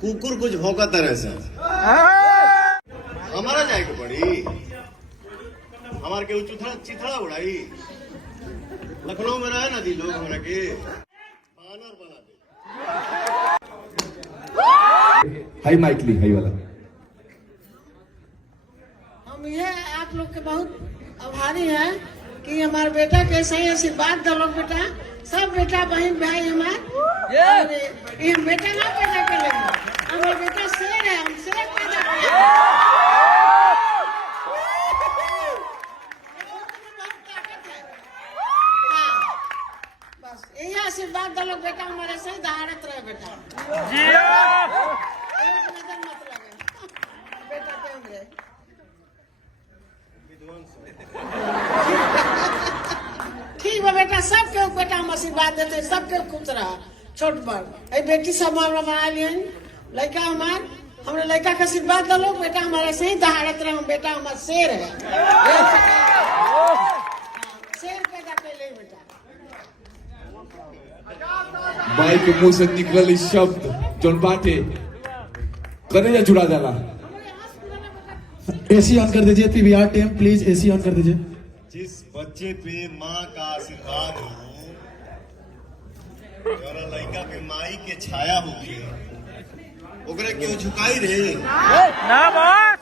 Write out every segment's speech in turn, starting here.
कुकुर कुछ भौंका तरह से हमारा जाए के पड़ी हमारे के चिथड़ा उड़ाई लखनऊ में रहे ना दी लोग हमारा के बानर बना दे। हाई माइकली हाई वाला। हम ये आप लोग के बहुत आभारी हैं कि हमारे बेटा के सही आशीर्वाद दलो बेटा, सब बेटा बहन भाई हमारे ये बेटा ना पैदा कर लेंगे, हमारा बेटा शेर है, हम शेर पैदा कर बस यही आशीर्वाद दलो बेटा, हमारे सही दहाड़त रहे बेटा, एक नजर मत लगे बेटा पे रहे। ठीक है बेटा, सबके बेटा हम आशीर्वाद देते, सबके खुश रहा, छोट बड़ बेटी सब मामला बना लिए लड़का हमार, हमने लड़का का आशीर्वाद दलो बेटा, हमारे सही दहाड़त रहे, बेटा हमारा शेर है, शेर पैदा कर ले बेटा। भाई के मुंह से निकल शब्द जोन बाटे करेजा जुड़ा जाला। एसी ऑन कर दीजिए, PVR team please AC on कर दीजिए। जिस बच्चे पे माँ का आशीर्वाद हो, जरा लड़का पे माई के छाया होगी, ओकरे क्यों झुकाई रहे ना बात।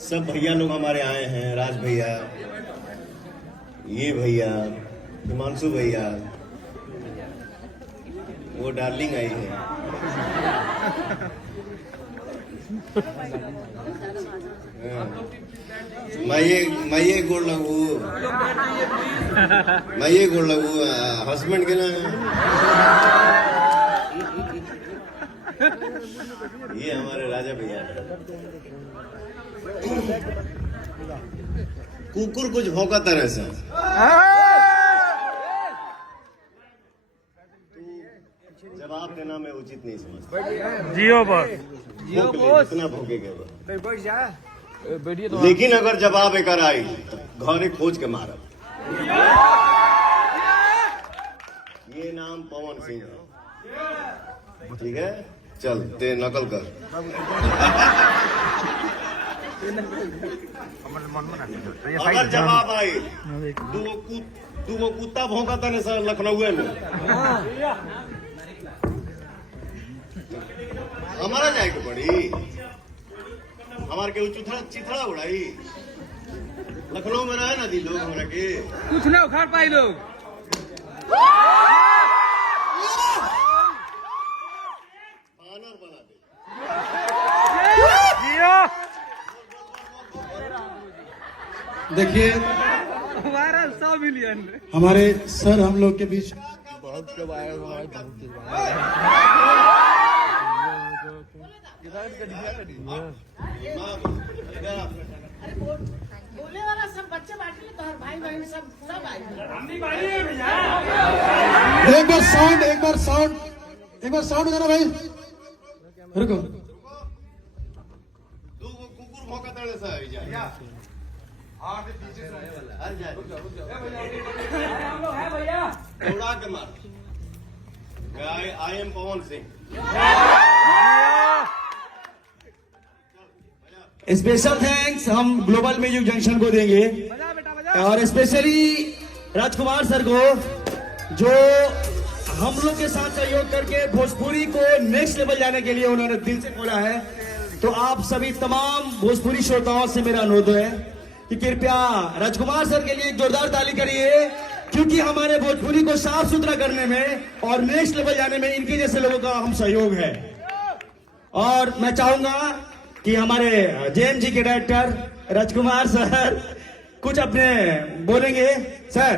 सब भैया लोग हमारे आए हैं, राज भैया, ये भैया, हिमांशु भैया, वो डार्लिंग आई है। मैं गोड़ लगू हस्बैंड के ना ये हमारे राजा भैया। कुकुर कुछ भौंका तरह से जवाब देना मैं उचित नहीं समझता। जियो बस इतना भौंकेगा लेकिन अगर जवाब एक आई तो घरे खोज के मारब। ये नाम पवन सिंह है, ठीक है, चल ते नकल कर। अगर जवाब आई दूगो कुत्ता भौंका था सर लखनऊ में, हमारा जाए के पड़ी हमारे के चिथड़ा उड़ाई लखनऊ में रहे ना दी लोग हमारा के कुछ ना उखाड़ पाई लोग। बानर बना दे। देखिए हमारा 100 मिलियन हमारे सर हम लोग के बीच बहुत कब आए बोले वाला सब बच्चे बांटे तो हर भाई बहन सब आए। एक बार साउंड देना भाई, रुको। दूगो कुकुर भौंका तड़े से आई जाए। उड़ा के मार। I am Pawan Singh. Special thanks हम ग्लोबल म्यूजिक जंक्शन को देंगे और स्पेशली राजकुमार सर को जो हम लोग के साथ सहयोग करके भोजपुरी को नेक्स्ट लेवल जाने के लिए उन्होंने दिल से खोला है। तो आप सभी तमाम भोजपुरी श्रोताओं से मेरा अनुरोध है कि कृपया राजकुमार सर के लिए एक जोरदार ताली करिए, क्योंकि हमारे भोजपुरी को साफ सुथरा करने में और नेक्स्ट लेवल जाने में इनके जैसे लोगों का हम सहयोग है। और मैं चाहूंगा कि हमारे जेएमजी के डायरेक्टर राजकुमार सर कुछ अपने बोलेंगे। सर